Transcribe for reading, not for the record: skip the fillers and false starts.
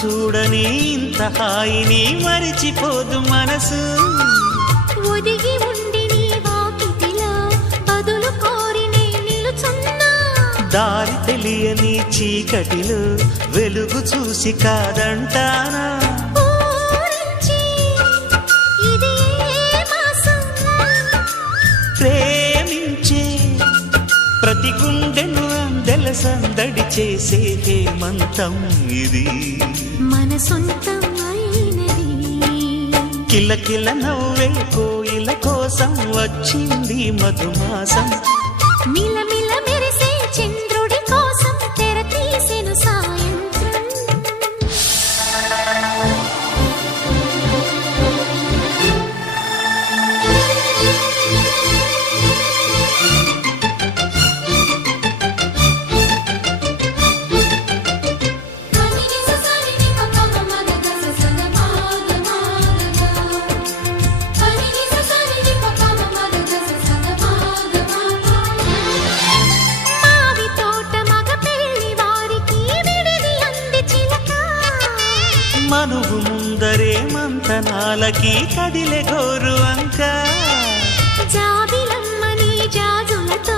చూడని ఇంత హాయిని మరిచిపోదు మనసు. ఒదిగి ఉండి నీ వాకిటిలో బదులు కోరి నే నిలుచున్నా. దారి తెలియని చీకటిలో వెలుగు చూసి కాదంటానా. ప్రేమించే ప్రతి గుండెను అందెల సందడి చేసే హేమంతం ఇది. మన సొంతం అయినది. కిలకిల నవ్వే కోయిల కోసం వచ్చింది మధుమాసం. మిలమిల మెరిసే చంద్రుడి కోసం తెర తీసెను సాయంత్రం. మనువు ముందరే మంతనాలకి కదిలే గోరు అంక. జాబిలమ్మని జాజులతో